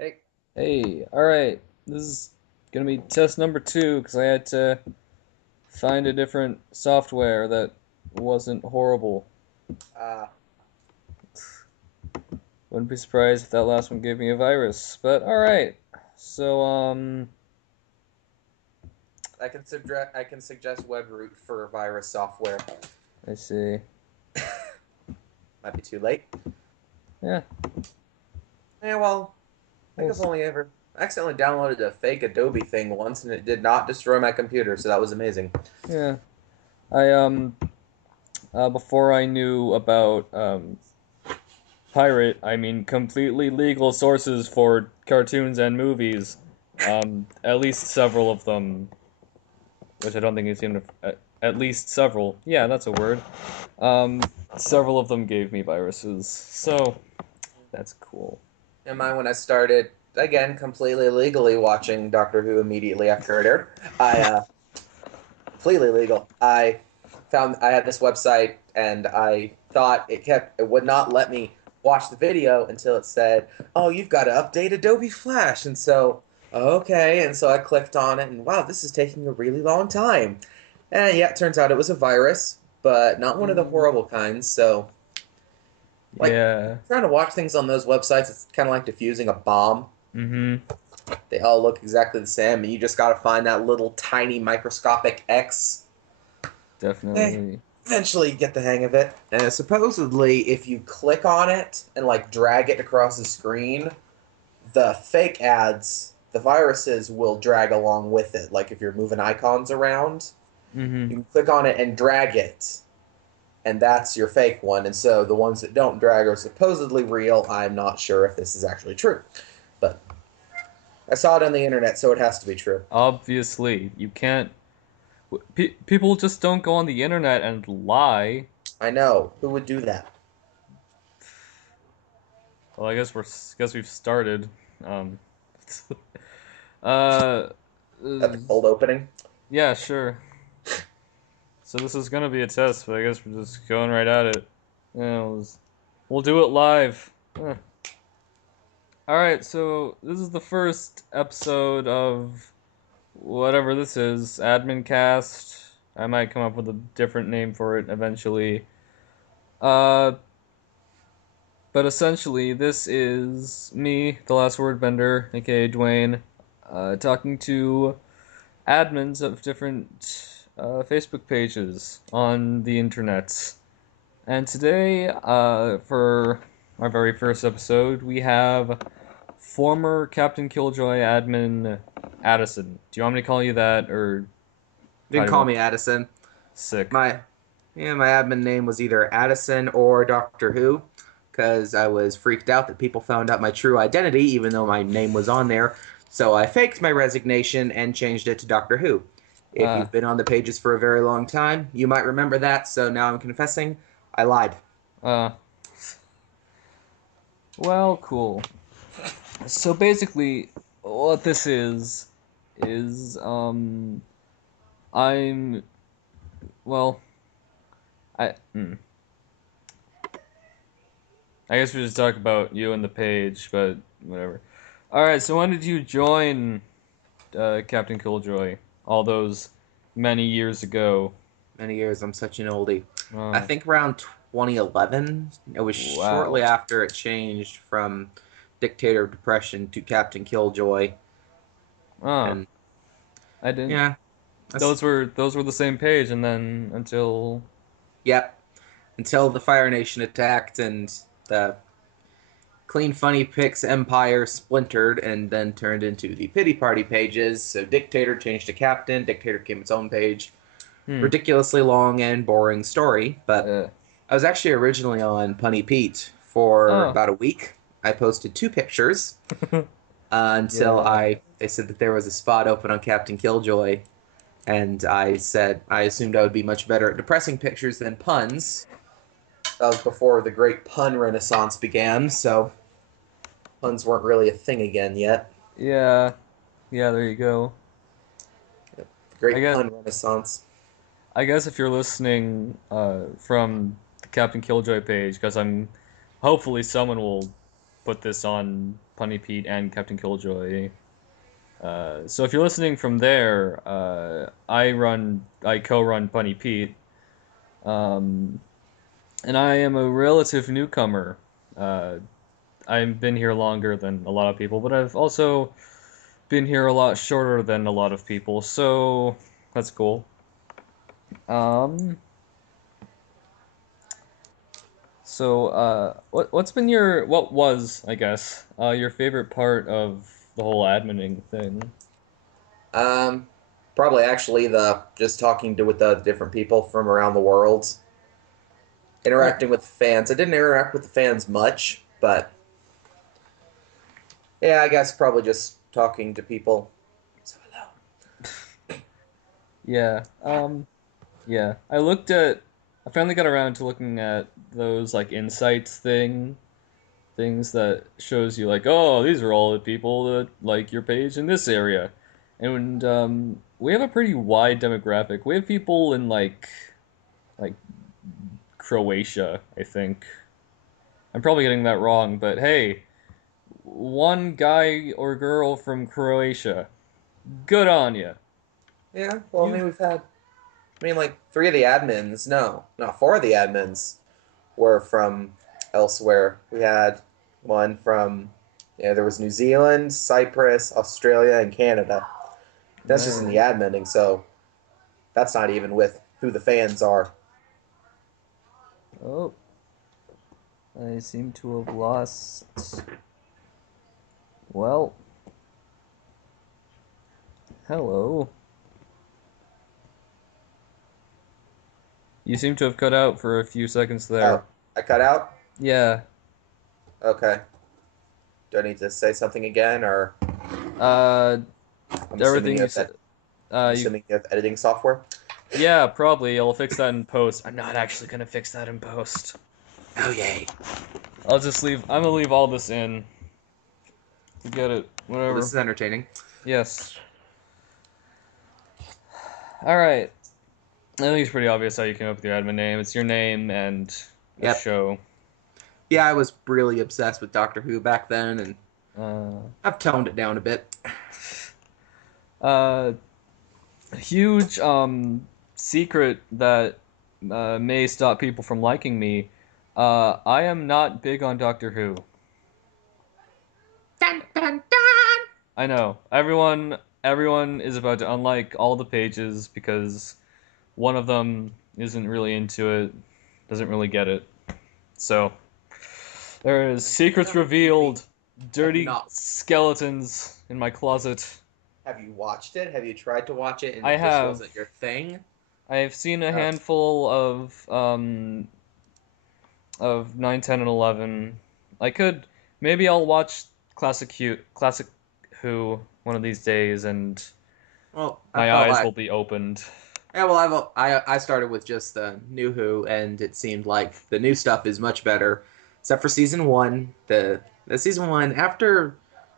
Hey, Hey, alright, this is gonna be test number 2 because I had to find a different software that wasn't horrible. uh, Wouldn't be surprised if that last one gave me a virus, but alright. So, I can suggest WebRoot for virus software. I see. Might be too late. Yeah, Yeah, well, I think we'll I've see. only ever accidentally downloaded a fake Adobe thing once, and it did not destroy my computer, so that was amazing. Yeah, I, before I knew about, pirate, I mean completely legal sources for cartoons and movies, at least several of them, which I don't think you seem to. At least several. Yeah, that's a word. Um, Several of them gave me viruses, so that's cool. And mine, when I started again completely legally watching Doctor Who immediately after it aired, I completely legal. I found I had this website, and I thought it would not let me watch the video until it said, "Oh, you've got to update Adobe Flash," and so okay, and so I clicked on it, and wow, this is taking a really long time. And yeah, it turns out it was a virus, but not one of the Mm, horrible kinds. So, like, yeah. trying to watch things on those websites, it's kind of like defusing a bomb. Mm-hmm. They all look exactly the same, and you just got to find that little tiny microscopic X. Eh, Definitely. eventually you get the hang of it. And supposedly, if you click on it and like drag it across the screen, the fake ads, the viruses will drag along with it. Like if you're moving icons around, Mm-hmm. you can click on it and drag it, and that's your fake one. And so the ones that don't drag are supposedly real. I'm not sure if this is actually true, but I saw it on the internet, so it has to be true. Obviously, you can't. People just don't go on the internet and lie. I know. Who would do that? Well, guess we've started. Um, uh, At uh, the cold opening? yeah, sure. So this is gonna be a test, but I guess we're just going right at it. Yeah, we'll do it live. All right, so this is the first episode of whatever this is, Admincast. I might come up with a different name for it eventually. Uh, but essentially, this is me, the last word bender, aka Dwayne, talking to admins of different Facebook pages on the internet. And today, for our very first episode, we have former Captain Killjoy admin Adison. Do you want me to call you that, or You how can do you call want? me Adison. Sick. My my admin name was either Addison or Doctor Who, because I was freaked out that people found out my true identity, even though my name was on there. So I faked my resignation and changed it to Doctor Who. If Uh, you've been on the pages for a very long time, you might remember that. So now I'm confessing, I lied. uh. Well, cool. So basically, what this is I'm well, I guess we just talk about you and the page, but whatever. All right. So when did you join Captain Killjoy? All those many years ago. Many years, I'm such an oldie. I Oh, think around 2011. It was shortly wow. after it changed from Dictator of Depression to Captain Killjoy, Oh, and I didn't. yeah, that's Those were the same page, and then until yep. Until the Fire Nation attacked and the Clean Funny Pics empire splintered and then turned into the Pity Party pages. So Dictator changed to Captain. Dictator became its own page. hmm. Ridiculously long and boring story, but Uh, I was actually originally on Punny Pete for oh. about a week. I posted two pictures until Yeah. I they said that there was a spot open on Captain Killjoy, and I said I assumed I would be much better at depressing pictures than puns. That was before the great pun renaissance began, so puns weren't really a thing again yet. Yeah. Yeah. There you go. Yep. The I great guess. pun renaissance. I guess if you're listening from the Captain Killjoy page, because I'm hopefully someone will put this on Punny Pete and Captain Killjoy. So if you're listening from there, I co-run Punny Pete, and I am a relative newcomer. I've been here longer than a lot of people, but I've also been here a lot shorter than a lot of people, so that's cool. Um, what was, I guess, your favorite part of the whole adminning thing? Um, Probably actually the just talking to with the different people from around the world, interacting with fans. I didn't interact with the fans much, but yeah, I guess probably just talking to people. So hello. Yeah. Yeah. I finally got around to looking at those like insights things that shows you like, oh, these are all the people that like your page in this area. And we have a pretty wide demographic. We have people in like Croatia, I think. I'm probably getting that wrong, but hey, one guy or girl from Croatia. Good on you. Yeah, well, I You mean, like three of the admins, no, not four of the admins were from elsewhere. We had one from, there was New Zealand, Cyprus, Australia, and Canada. That's just in the Nice. adminning, so that's not even with who the fans are. Oh, I seem to have lost. Well, hello. You seem to have cut out for a few seconds there. Oh, I cut out? Yeah. Okay. Do I need to say something again, or Uh, I'm assuming everything you you have said. You. editing software? Yeah, probably. I'll fix that in post. I'm not actually gonna fix that in post. Oh, yay. I'll just leave. I'm gonna leave all this in. Forget it. Well, this Whatever. is entertaining. Yes. All right. I think it's pretty obvious how you came up with your admin name. It's your name and a Yep. show. Yeah, I was really obsessed with Doctor Who back then, and Uh, I've toned it down a bit. uh, a huge secret that may stop people from liking me. I am not big on Doctor Who. Dun, dun, dun. I know everyone is about to unlike all the pages because one of them isn't really into it, doesn't really get it. So there is secrets No, you mean revealed, have you dirty not? skeletons in my closet. Have you watched it? Have you tried to watch it, and I it just have wasn't your thing? I've seen a Uh, handful of 9, 10, and 11. I could maybe I'll watch Classic Who one of these days, and well, I my felt eyes like will be opened. yeah. Well, I started with just the new Who, and it seemed like the new stuff is much better, except for season one. The season one after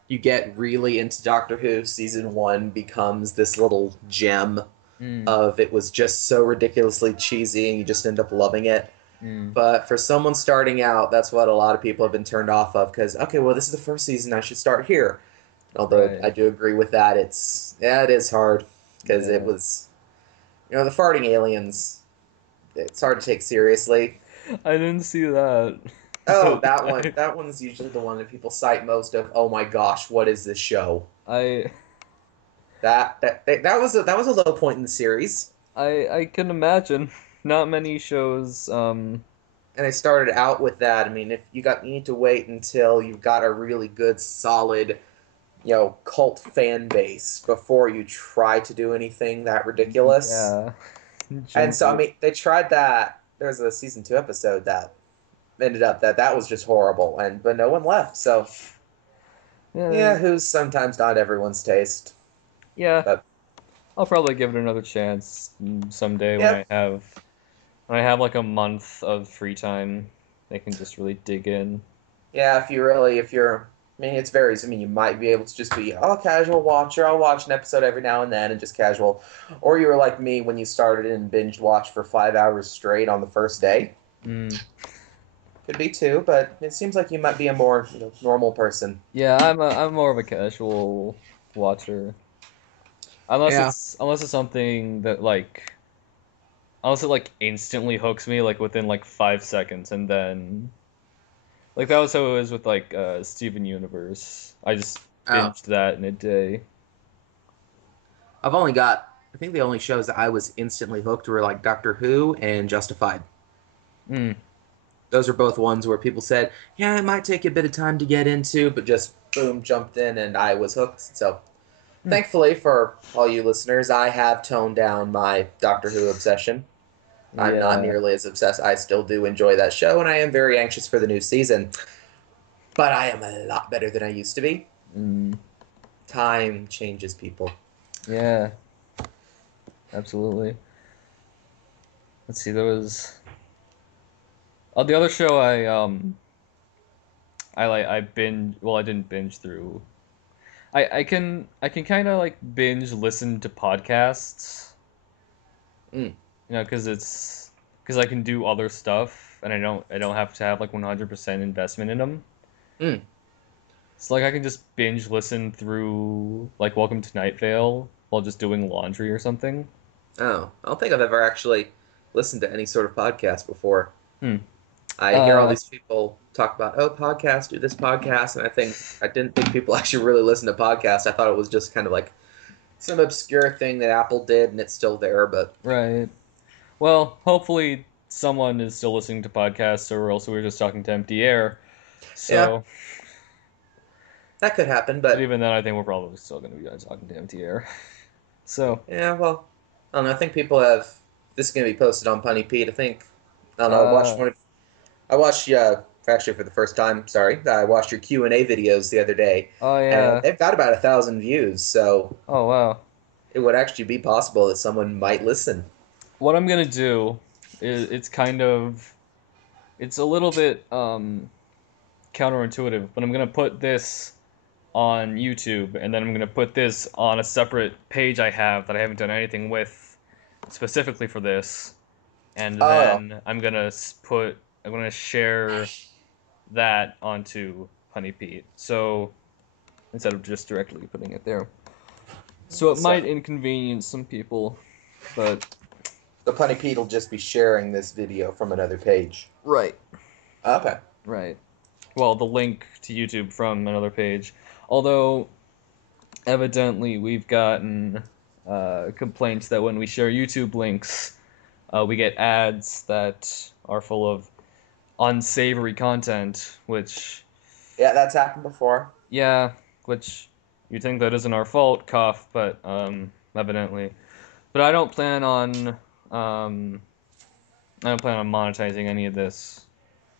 you get really into Doctor Who, season one becomes this little gem Mm, of it was just so ridiculously cheesy, and you just end up loving it. mm, But for someone starting out, that's what a lot of people have been turned off of because okay, well, this is the first season, I should start here. Although I right. do agree with that, it is hard because it Yeah. was the farting aliens. It's hard to take seriously. I didn't see that. Oh, But that one. That one's usually the one that people cite most of. Oh my gosh, what is this show? I That was a low point in the series, I can imagine not many shows and they started out with that. I mean, if you need to wait until you've got a really good, solid, cult fan base before you try to do anything that ridiculous. yeah, And jump so, I it. mean, they tried that. There's a season two episode that ended up that was just horrible, but no one left. So Yeah, yeah, who's sometimes not everyone's taste, yeah. but I'll probably give it another chance someday when yeah, I have like a month of free time. I can just really dig in. yeah. If you're, I mean, it varies. I mean, you might be able to just be a casual watcher. I'll watch an episode every now and then, and just casual. Or you were like me when you started and binge watch for 5 hours straight on the first day. Mm. could be too, but it seems like you might be a more normal person. Yeah, I'm more of a casual watcher. Yeah. Unless it's something that like unless it like instantly hooks me like within like 5 seconds, and then like that was how it was with like Steven Universe. I just Oh, binged that in a day. I've only got. I think the only shows that I was instantly hooked were like Doctor Who and Justified. Mm, Those are both ones where people said, "Yeah, it might take a bit of time to get into," but just boom, jumped in, and I was hooked. So, mm. thankfully for all you listeners, I have toned down my Doctor Who obsession. I'm not Yeah. nearly as obsessed. I still do enjoy that show, and I am very anxious for the new season. But I am a lot better than I used to be. Mm, Time changes people. yeah, absolutely. Let's see, there was the other show I binge well I didn't binge through. I can kind of like binge listen to podcasts, Mm, because I can do other stuff and I don't have to have like 100% investment in them. mm. It's like I can just binge listen through like Welcome to Night Vale while just doing laundry or something. Oh, I don't think I've ever actually listened to any sort of podcast before. Hmm. I hear all Uh, these people talk about, oh, podcast, do this podcast, and I didn't think people actually really listen to podcasts. I thought it was just kind of like some obscure thing that Apple did, and it's still there. But right. Well, hopefully someone is still listening to podcasts, or else we're just talking to empty air. yeah, So, that could happen. but But even then, I think we're probably still going to be talking to empty air. So, yeah, well, I don't know. I think people have this is going to be posted on Punny Pete. I don't know. I watched uh, one. I watched actually for the first time. Sorry, I watched your Q&A videos the other day, oh and yeah, they've got about 1,000 views. So oh wow. it would actually be possible that someone might listen. What I'm gonna do is it's a little bit counterintuitive, but I'm gonna put this on YouTube, and then I'm gonna put this on a separate page I have that I haven't done anything with specifically for this, and Oh, then I'm gonna share that onto Honey Pete. So instead of just directly putting it there, so it so might inconvenience some people, but the Punny Pete will just be sharing this video from another page. right, Okay. right. Well, the link to YouTube from another page. Although evidently we've gotten complaints that when we share YouTube links, we get ads that are full of unsavory content, which, Yeah, that's happened before. yeah, which you think that isn't our fault, cough, but evidently. But um, I don't plan on monetizing any of this,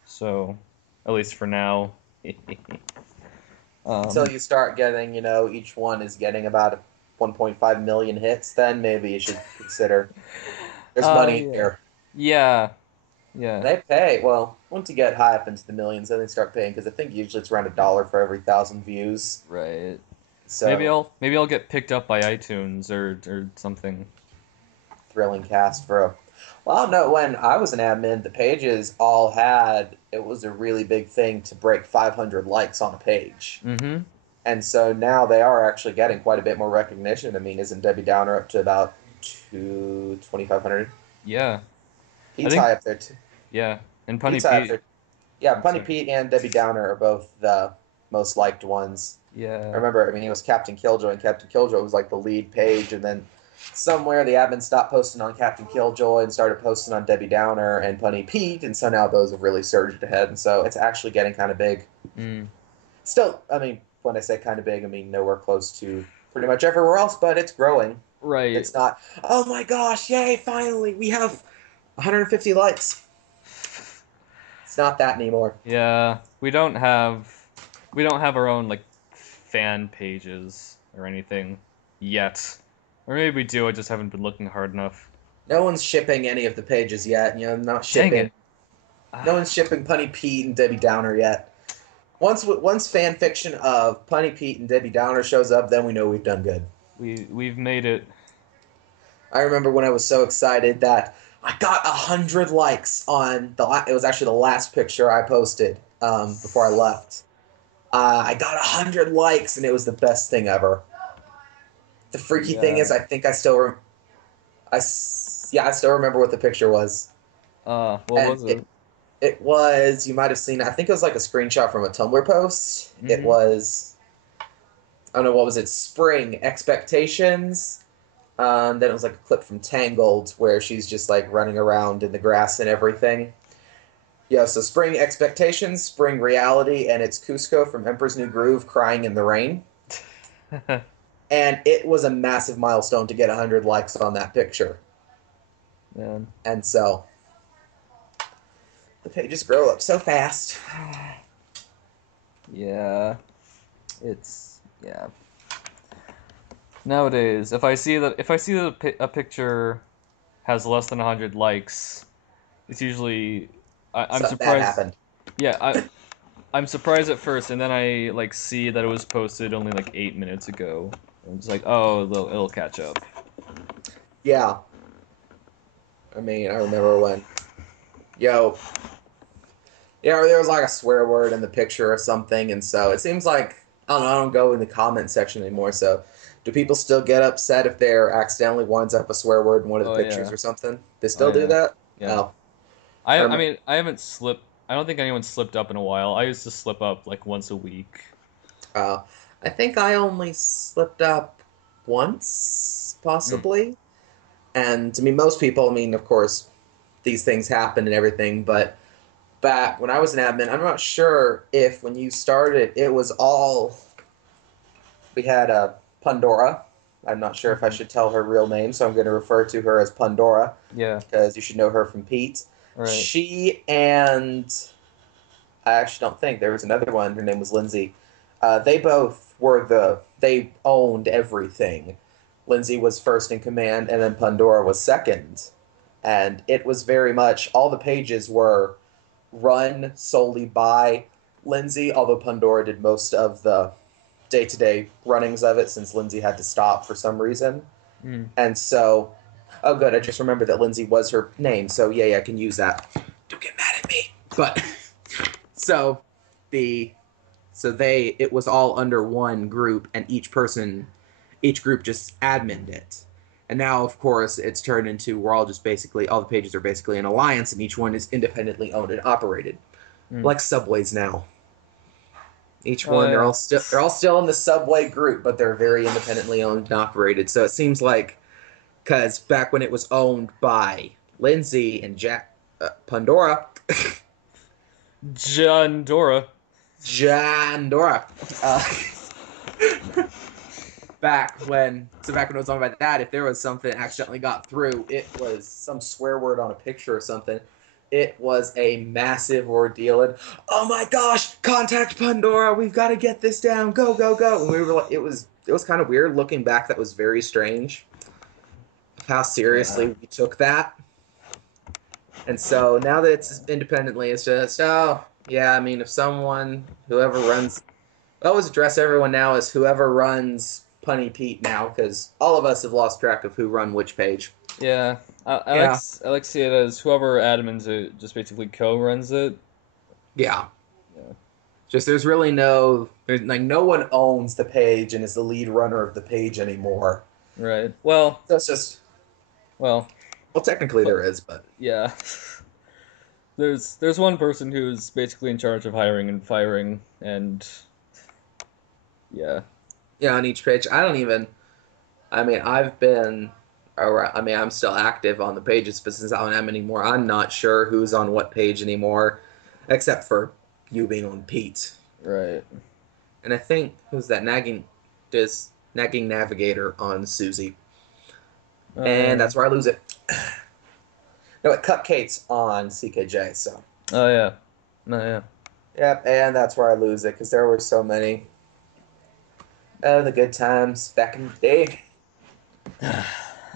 so at least for now. Until um, you start getting, each one is getting about 1.5 million hits, then maybe you should consider. There's money in yeah, here. yeah, yeah, They pay. Well, once you get high up into the millions, then they start paying because I think usually it's around $1 for every 1,000 views. right. So Maybe I'll get picked up by iTunes or something. thrilling cast for a. Well, I don't know. When I was an admin, the pages all had. It was a really big thing to break 500 likes on a page. Mm-hmm. And so now they are actually getting quite a bit more recognition. I mean, isn't Debbie Downer up to about 2,500? Yeah. I Pete's think high up there too. yeah. And Punny Pete's high up Pete. there. Yeah, I'm Bunny sorry. Pete and Debbie Downer are both the most liked ones. I Yeah. remember, I mean, it was Captain Killjoy, and Captain Killjoy was like the lead page, and then somewhere the admin stopped posting on Captain Killjoy and started posting on Debbie Downer and Bunny Pete, and so now those have really surged ahead, and so it's actually getting kind of big. Mm. Still, I mean, when I say kind of big, I mean nowhere close to pretty much everywhere else, but it's growing. Right. It's not, oh my gosh, yay, finally, we have 150 likes. It's not that anymore. Yeah. We don't have our own like fan pages or anything yet. Or maybe we do, I just haven't been looking hard enough. No one's shipping any of the pages yet. Not Dang shipping. it. No one's shipping Punny Pete and Debbie Downer yet. Once fan fiction of Punny Pete and Debbie Downer shows up, then we know we've done good. We've made it. I remember when I was so excited that I got 100 likes on it was actually the last picture I posted before I left. I got 100 likes, and it was the best thing ever. The freaky thing Yeah. is, I think I still remember what the picture was. What And was it? it was, you might have seen, I think it was like a screenshot from a Tumblr post. It Mm-hmm. was, I don't know, what was it? Spring Expectations. Then it was like a clip from Tangled where she's just like running around in the grass and everything. Yeah, so Spring Expectations, Spring Reality, and it's Cusco from Emperor's New Groove crying in the rain. And it was a massive milestone to get 100 likes on that picture. Man. And so the pages grow up so fast. Yeah. Yeah. Nowadays, if I see that a picture has less than 100 likes, it's usually I'm Something bad surprised. happened. Yeah, I'm surprised at first, and then I like see that it was posted only like 8 minutes ago. I'm just like, oh, it'll catch up. Yeah. I mean, I remember when, yo, there was like a swear word in the picture or something, and so it seems like, I don't go in the comment section anymore, so do people still get upset if there accidentally winds up a swear word in one of the Oh pictures yeah, or something? They oh still do yeah, that? yeah. Oh, I I remember. mean, I haven't slipped. I don't think anyone slipped up in a while. I used to slip up like once a week. Uh, I think I only slipped up once, Mm. possibly. And I mean, most people, I mean, of course, these things happen and everything, but back when I was an admin, I'm not sure if when you started, it was all. We had Pandora. I'm not sure if I Hmm. should tell her real name, so I'm going to refer to her as Pandora Yeah. because you should know her from Pete. All right. She and I actually don't think there was another one. Her name was Lindsay. They both were they owned everything. Lindsay was first in command, and then Pandora was second. And it was very much all the pages were run solely by Lindsay, although Pandora did most of the day to day runnings of it since Lindsay had to stop for some reason. Mm. And so, oh, good. I just remembered that Lindsay was her name. So, yeah, I can use that. Don't get mad at me. But so the it was all under one group, and each group just adminned it. And now, of course, it's turned into we're all just basically all the pages are basically an alliance, and each one is independently owned and operated, Mm. like subways now. Each Oh one yeah. they're all still in the subway group, but they're very independently owned and operated. So it seems like because back when it was owned by Lindsay and Jack Pandora, John Dora. Jandora. Back when it was owned by that, if there was something that accidentally got through, it was some swear word on a picture or something. It was a massive ordeal, and oh my gosh, contact Pandora, we've got to get this down, go go go. And we were like, it was kind of weird looking back. That was very strange how Yeah. seriously we took that. And so now that it's independently, it's just oh yeah. I mean, if whoever runs, I always address everyone now as whoever runs Punny Pete now, because all of us have lost track of who run which page. Yeah. Yeah, I like to see it as whoever admins it just basically co-runs it. yeah. Yeah. Just there's like no one owns the page and is the lead runner of the page anymore. Right. Well. So it's just Well. well, technically But there is, but yeah. There's one person who's basically in charge of hiring and firing, and yeah. yeah, on each page, I don't even. I mean, I've been. I mean, I'm still active on the pages, but since I don't have anymore, I'm not sure who's on what page anymore, except for you being on Pete. Right. And I think who's that nagging navigator on Susie, Oh and yeah. that's where I lose it. No, it Cupcakes on CKJ. So Oh yeah. No yeah. yep, and that's where I lose it because there were so many. Oh, the good times back in the day.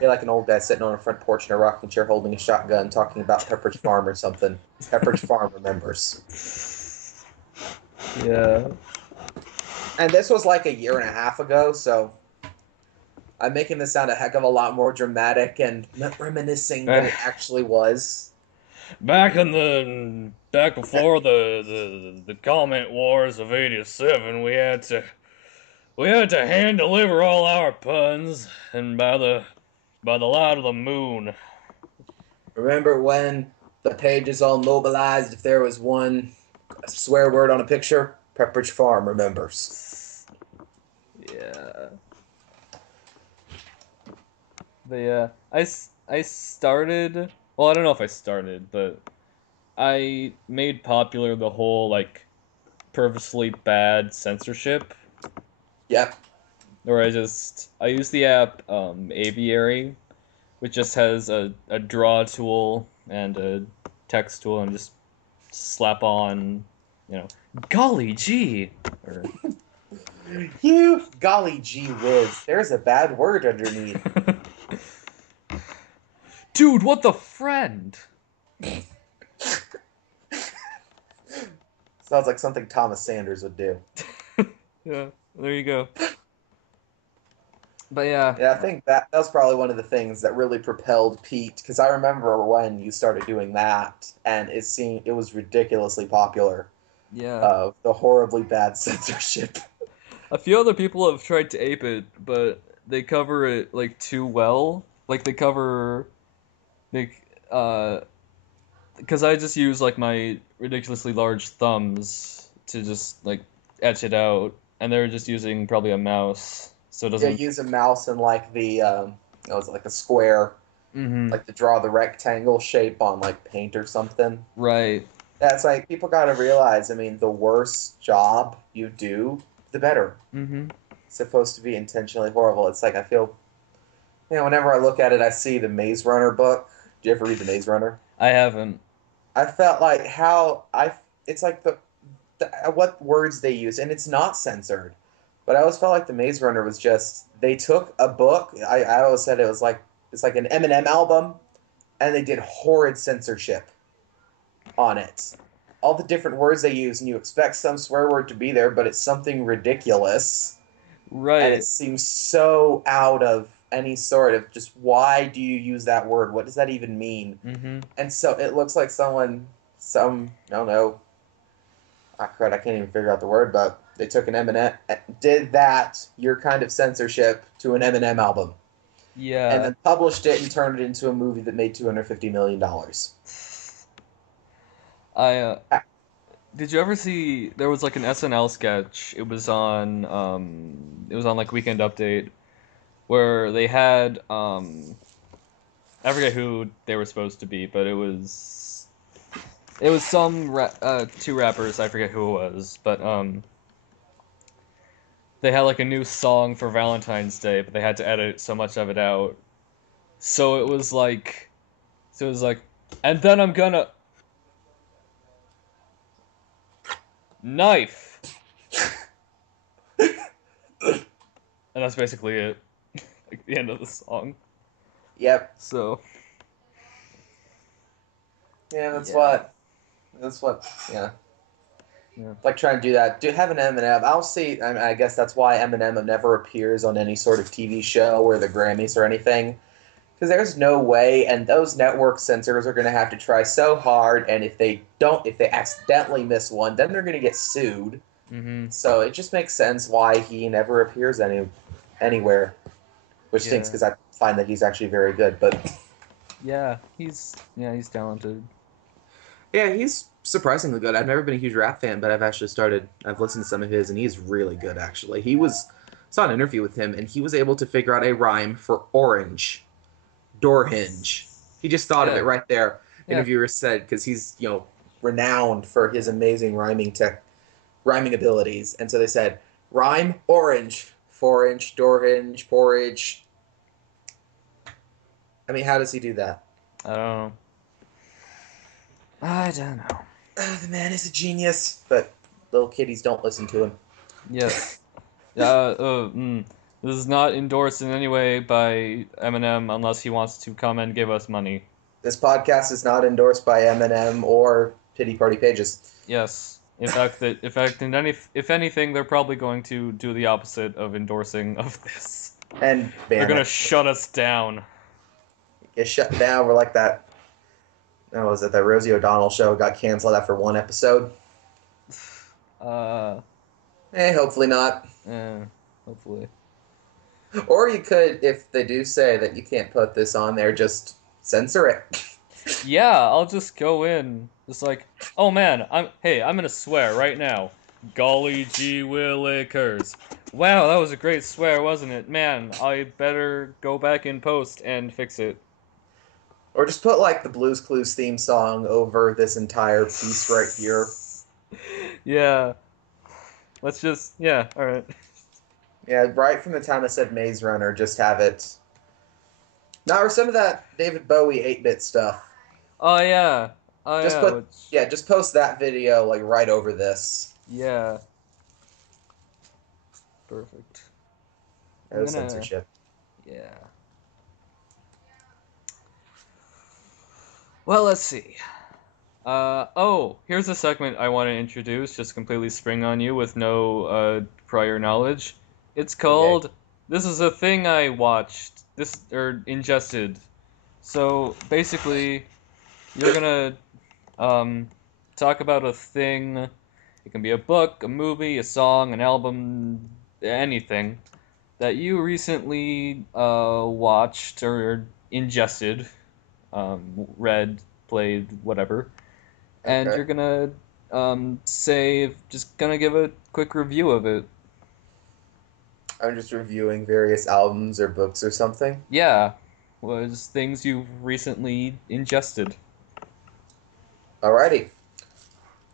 Feel like an old guy sitting on a front porch in a rocking chair holding a shotgun talking about Pepperidge Farm or something. Pepperidge Farm remembers. Yeah. And this was like a year and a half ago, so I'm making this sound a heck of a lot more dramatic and reminiscing than Eh, it actually was. back before the comment wars of '87, we had to hand deliver all our puns, and by the light of the moon. Remember when the pages all mobilized if there was one swear word on a picture? Pepperidge Farm remembers. Yeah. But yeah, I started. Well, I don't know if I started, but I made popular the whole like purposely bad censorship, Yep. where I use the app Aviary, which just has a draw tool and a text tool, and just slap on, you know, golly gee, or You golly gee whiz. There's a bad word underneath. dude, what the friend? Sounds like something Thomas Sanders would do. Yeah, there you go. But yeah, Yeah, I think that was probably one of the things that really propelled Pete, because I remember when you started doing that, and it was ridiculously popular. yeah. The horribly bad censorship. A few other people have tried to ape it, but they cover it like too well. Like like uh because I just use like my ridiculously large thumbs to just like etch it out, and they're just using probably a mouse, so it Yeah, doesn't. use a mouse and like it was like a square, Mm-hmm. like to draw the rectangle shape on like paint or something. Right. That's like people got to realize. I mean, the worse job you do, the better. Mm-hmm. It's supposed to be intentionally horrible. It's like I feel, whenever I look at it, I see the Maze Runner book. Do you ever read the Maze Runner? I haven't. I felt like how I. It's like the what words they use, and it's not censored. But I always felt like the Maze Runner was just they took a book. I always said it was like it's like an Eminem album, and they did horrid censorship on it. All the different words they use, and you expect some swear word to be there, but it's something ridiculous, and it Right. seems so out of any sort of just why do you use that word? What does that even mean? Mm-hmm. And so it looks like some I don't know, crud, I can't even figure out the word, but they took an Eminem, did that your kind of censorship to an Eminem album, and Yeah. then published it and turned it into a movie that made $250 million. I Did you ever see there was like an SNL sketch? It was on like Weekend Update, where they had I forget who they were supposed to be, but it was two rappers, I forget who it was, but they had like a new song for Valentine's Day, but they had to edit so much of it out. So it was like and then I'm gonna knife. And that's basically it. Like the end of the song. Yep. So, Yeah, yeah. that's what, yeah. Yeah. Like trying to do that. Do have an Eminem. I'll see. I guess that's why Eminem never appears on any sort of TV show or the Grammys or anything. Because there's no way, and those network censors are going to have to try so hard. And if they accidentally miss one, then they're going to get sued. Mhm. So it just makes sense why he never appears anywhere, which stinks Yeah. because I find that he's actually very good. But Yeah, he's talented. yeah, he's surprisingly good. I've never been a huge rap fan, but I've listened to some of his, and he's really good, actually. Saw an interview with him, and he was able to figure out a rhyme for orange, door hinge. He just thought of Yeah. it right there. Yeah. Interviewer said, because he's, renowned for his amazing rhyming abilities. And so they said, rhyme, orange, 4 inch, door hinge, porridge. I mean, how does he do that? I don't know. I don't know. The man is a genius, but little kiddies don't listen to him. Yes. This is not endorsed in any way by Eminem unless he wants to come and give us money. This podcast is not endorsed by Eminem or Pity Party Pages. Yes. In fact, if anything, they're probably going to do the opposite of endorsing of this. And They're ban gonna it. shut us down. Get shut down. We're like that. What was it? That Rosie O'Donnell show got canceled after one episode. Uh, Hopefully not. Hopefully. Or you could, if they do say that you can't put this on there, just censor it. Yeah, I'll just go in. Just like, oh man, I'm gonna swear right now. Golly gee willikers. Wow, that was a great swear, wasn't it? Man, I better go back in post and fix it. Or just put like the Blues Clues theme song over this entire piece right here. Yeah. Yeah, alright. Yeah, right from the time I said Maze Runner, just have it. Now, or some of that David Bowie 8-bit stuff. Oh yeah. Oh Just yeah, put, which, yeah, just post that video like right over this. yeah. Perfect. I'm No gonna, censorship. yeah. Well, let's see. Here's a segment I want to introduce, just completely spring on you with no prior knowledge. It's Okay. called This is a Thing I Watched, this or ingested. So basically, you're gonna talk about a thing. It can be a book, a movie, a song, an album, anything that you recently watched or ingested, read, played, whatever, and Okay. you're gonna just gonna give a quick review of it. I'm just reviewing various albums or books or something. Yeah, was things you've recently ingested. Alrighty.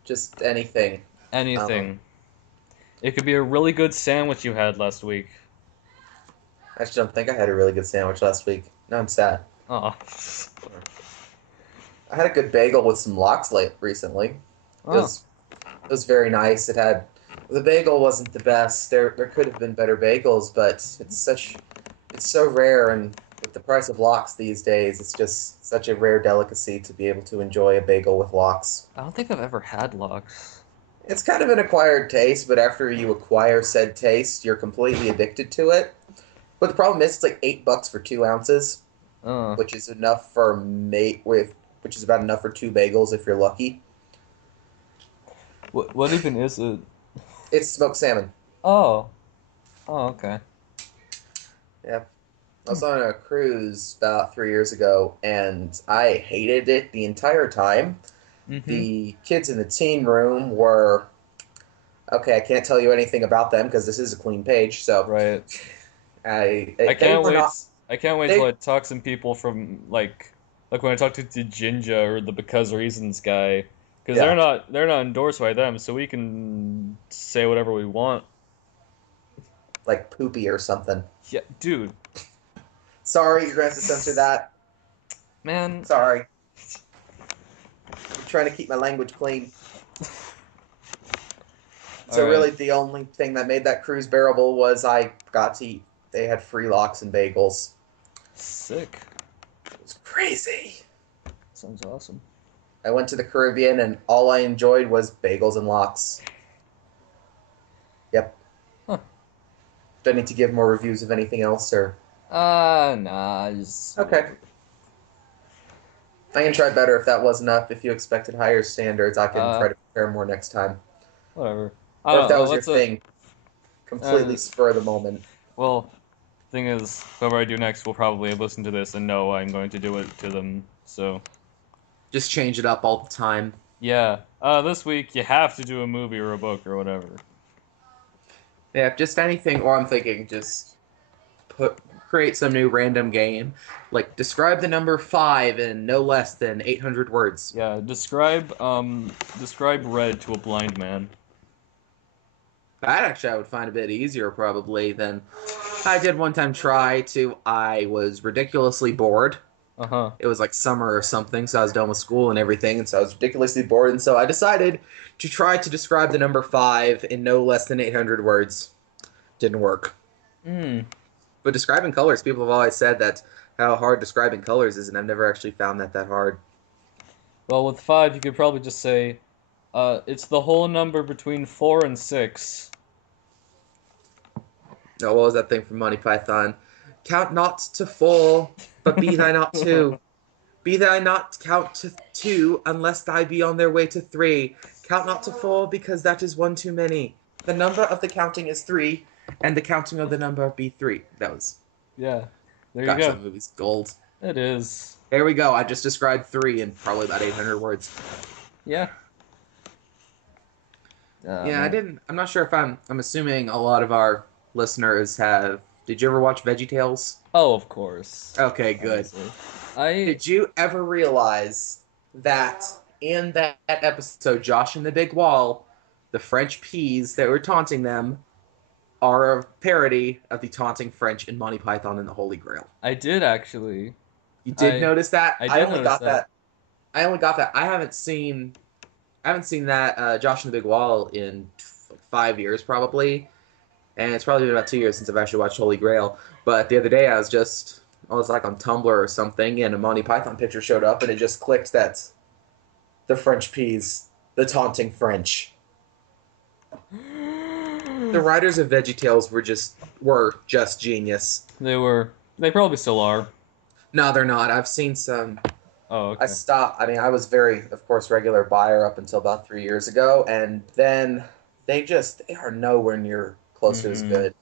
Just anything. Um, Anything. It could be a really good sandwich you had last week. I actually don't think I had a really good sandwich last week. No, I'm sad. Oh. I had a good bagel with some lox late recently. It Oh. was it was very nice. It had the bagel wasn't the best. There could have been better bagels, but it's so rare, and with the price of lox these days, it's just such a rare delicacy to be able to enjoy a bagel with lox. I don't think I've ever had lox. It's kind of an acquired taste, but after you acquire said taste, you're completely addicted to it. But the problem is, it's like $8 for 2 ounces, Uh. which is enough for which is about enough for two bagels if you're lucky. What even is it? It's smoked salmon. Oh. Oh, okay. Yeah, I Hmm. was on a cruise about 3 years ago, and I hated it the entire time. Mm-hmm. The kids in the teen room were okay. I can't tell you anything about them because this is a clean page. So Right. I they can't were wait. not I can't wait till they I talk to some people from like when I talk to the Jinja or the Because Reasons guy, because yeah, they're not endorsed by them, so we can say whatever we want. like poopy or something. Yeah, dude, Sorry, you're gonna have to censor that. man. Sorry, I'm trying to keep my language clean. All So right, really, the only thing that made that cruise bearable was I got to eat. They had free lox and bagels. sick. It was crazy. Sounds awesome. I went to the Caribbean and all I enjoyed was bagels and lox. Yep. Huh. Do I need to give more reviews of anything else, or Nah, just okay? whatever. I can try better if that wasn't up. If you expected higher standards, I can Uh, try to prepare more next time. Whatever. I Or if don't that know. was your thing, Uh, completely spur of the moment. well, thing is, whoever I do next will probably listen to this and know I'm going to do it to them. So. Just change it up all the time. Yeah. This week you have to do a movie or a book or whatever. Yeah, just anything. Or I'm thinking just put create some new random game, like describe the number five in no less than 800 words. Yeah. Describe red to a blind man. That actually I would find a bit easier probably than I did one time try to. I was ridiculously bored. Uh huh. It was like summer or something, so I was done with school and everything, and so I was ridiculously bored, and so I decided to try to describe the number five in no less than 800 words. Didn't work. Hmm. But describing colors, people have always said that how hard describing colors is, and I've never actually found that hard. Well, with five, you could probably just say, it's the whole number between 4 and 6. No, what was that thing from Monty Python? Count not to four, but be thy not two. Be thy not count to two, unless thy be on their way to three. Count not to four, because that is one too many. The number of the counting is three, and the counting of the number be three. That was, Yeah, there you gosh, go. that movie's gold. It is. There we go. I just described three in probably about 800 words. Yeah. Yeah, I Man. didn't. I'm not sure if I'm assuming a lot of our listeners have. Did you ever watch VeggieTales? Oh, of course. Okay, good. Obviously. I Did you ever realize that in that episode, Josh and the Big Wall, the French peas that were taunting them are a parody of the taunting French in Monty Python and the Holy Grail? I did actually. You did I notice that? I I did only notice got that. that. I only got that. I haven't seen that Josh and the Big Wall in 5 years probably, and it's probably been about 2 years since I've actually watched Holy Grail. But the other day I was like on Tumblr or something, and a Monty Python picture showed up, and it just clicked that the French peas, the taunting French. The writers of VeggieTales were just genius. They were. They probably still are. No, they're not. I've seen some. Oh, I okay. stopped. I mean, I was very, of course, regular buyer up until about 3 years ago, and then they are nowhere near close to as Mm-hmm. good.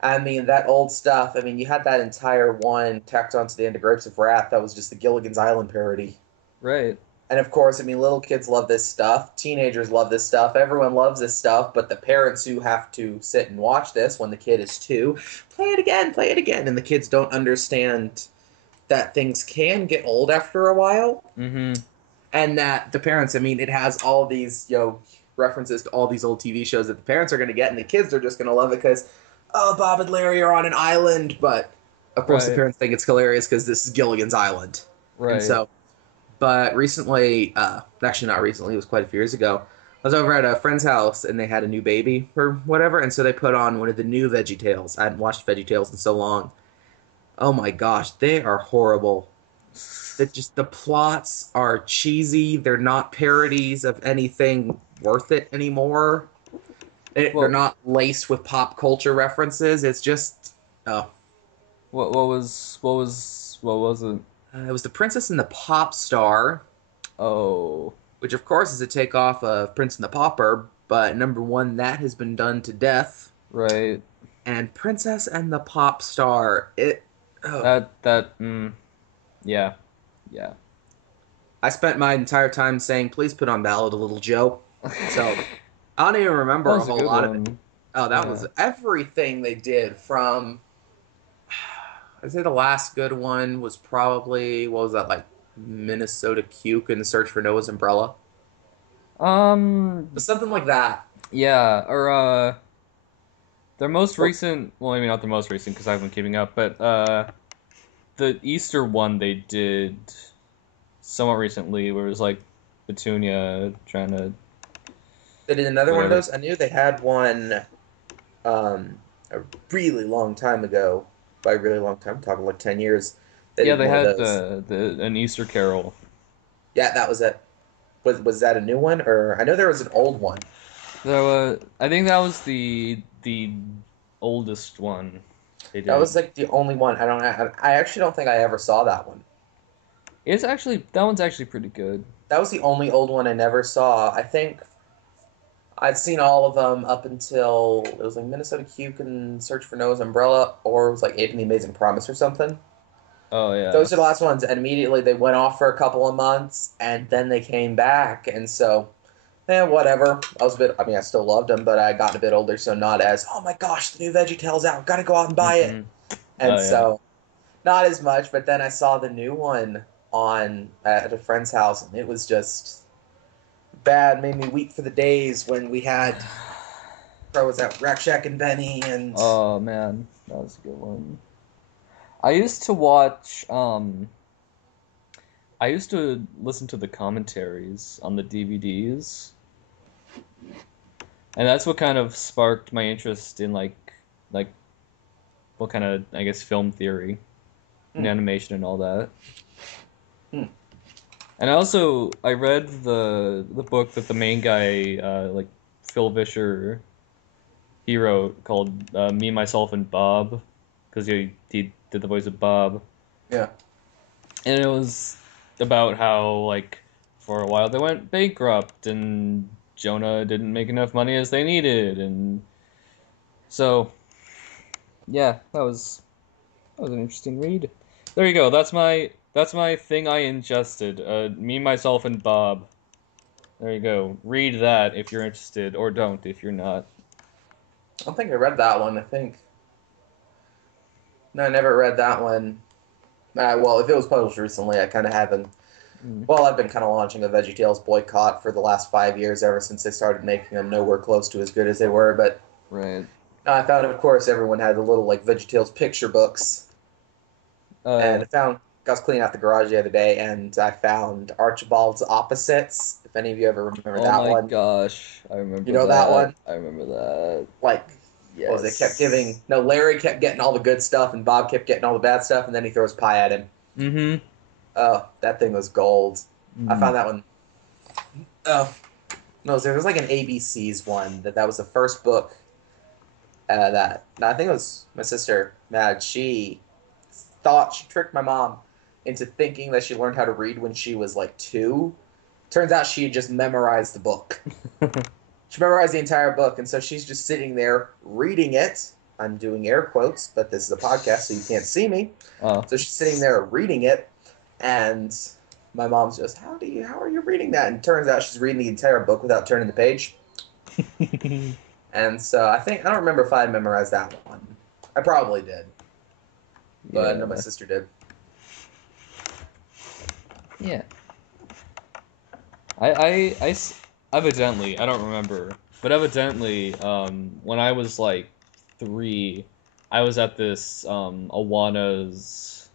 I mean, that old stuff. I mean, you had that entire one tacked onto the end of Grapes of Wrath that was just the Gilligan's Island parody. Right. And of course, I mean, little kids love this stuff. Teenagers love this stuff. Everyone loves this stuff. But the parents who have to sit and watch this when the kid is two, play it again. And the kids don't understand that things can get old after a while. Mm-hmm. And that the parents, I mean, it has all these, references to all these old TV shows that the parents are going to get. And the kids are just going to love it because, oh, Bob and Larry are on an island. But, of course, the Right. parents think it's hilarious because this is Gilligan's Island. And Right. so but recently, actually not recently, it was quite a few years ago, I was over at a friend's house and they had a new baby or whatever, and so they put on one of the new VeggieTales. I hadn't watched VeggieTales in so long. Oh my gosh, they are horrible. The plots are cheesy. They're not parodies of anything worth it anymore. They're Well, not laced with pop culture references. It's just oh, what was it? it was The Princess and the Pop Star, Oh, which of course is a takeoff of Prince and the Pauper, but number one, that has been done to death. right. And Princess and the Pop Star, oh. Yeah. Yeah. I spent my entire time saying, please put on Ballad of Little Joe. So I don't even That remember a was a whole good lot of it. one. Oh, that Yeah. was everything they did from, I'd say the last good one was probably, what was that, like Minnesota Cuke in Search for Noah's Umbrella? But Um, something like that. yeah, or their most Or, recent, well, maybe not their most recent because I've been keeping up, but the Easter one they did somewhat recently where it was like Petunia trying to they did another one of whatever. those. I knew they had one a really long time ago. By a really long time, I'm talking like 10 years. They Yeah, did they one of had those. the an Easter Carol. Yeah, that was it. Was that a new one? Or I know there was an old one. I think that was the oldest one they That was did. like the only one. I actually don't think I ever saw that one. It's actually that one's actually pretty good. That was the only old one I never saw. I think I'd seen all of them up until it was like Minnesota Cuke and Search for Noah's Umbrella, or it was like Ape and the Amazing Promise or something. Oh yeah. Those are the last ones, and immediately they went off for a couple of months, and then they came back, and so, whatever. I was a bit, I mean, I still loved them, but I got a bit older, so not as, oh my gosh, the new VeggieTales out, gotta go out and buy it. Hmm. And Oh yeah. so, not as much, but then I saw the new one on at a friend's house, and it was just bad, made me weep for the days when we had, what was that, Rack Shack and Benny, and Oh man, that was a good one. I used to watch I used to listen to the commentaries on the DVDs, and that's what kind of sparked my interest in like what kind of I guess film theory and hmm, animation and all that. hmm. And I read the book that the main guy like Phil Vischer he wrote called Me, Myself, and Bob, because he did the voice of Bob. Yeah. And it was about how, like, for a while they went bankrupt and Jonah didn't make enough money as they needed. And so, yeah, that was an interesting read. There you go. That's my thing I ingested. Me, Myself, and Bob. There you go. Read that if you're interested, or don't if you're not. I don't think I read that one. I think no, I never read that one. Well, if it was published recently, I kind of haven't. Mm, Well, I've been kind of launching a VeggieTales boycott for the last 5 years, ever since they started making them nowhere close to as good as they were. But right. I found, of course, everyone had the little like VeggieTales picture books, and Yeah. I was cleaning out the garage the other day, and I found Archibald's Opposites. If any of you ever remember Oh that my one, gosh, I you remember know that that. one. I remember that. Like, what was it? Kept giving. Yes. No, Larry kept getting all the good stuff, and Bob kept getting all the bad stuff, and then he throws pie at him. Mm-hmm. Oh, that thing was gold. I Mm. found that one. Oh no, there was like an ABC's one that was the first book that no, I think it was my sister. Mad, she thought she tricked my mom into thinking that she learned how to read when she was like 2. Turns out she had just memorized the book. She memorized the entire book, and so she's just sitting there reading it. I'm doing air quotes, but this is a podcast, so you can't see me. Oh. So she's sitting there reading it, and my mom's just, how are you reading that? And it turns out she's reading the entire book without turning the page. And so I don't remember if I memorized that one. I probably did, but I know my Yeah. sister did. Yeah. Evidently, I don't remember, but evidently, when I was like 3, I was at this Awana's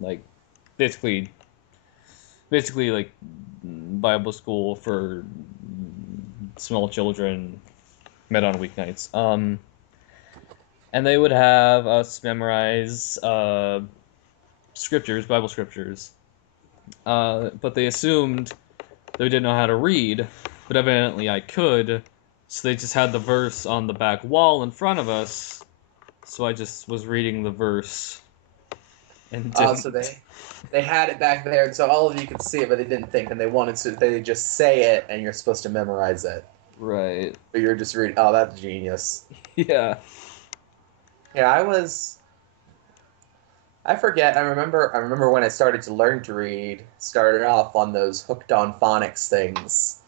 like basically like Bible school for small children, met on weeknights. And they would have us memorize scriptures, Bible scriptures. But they assumed that we didn't know how to read, but evidently I could, so they just had the verse on the back wall in front of us, so I just was reading the verse and Oh, didn't. so they had it back there, and so all of you could see it, but they didn't think, and they wanted to. They just say it, and you're supposed to memorize it, Right. but you're just reading. Oh, that's genius. Yeah. Yeah, I was. I forget. I remember when I started to learn to read. Started off on those hooked on phonics things,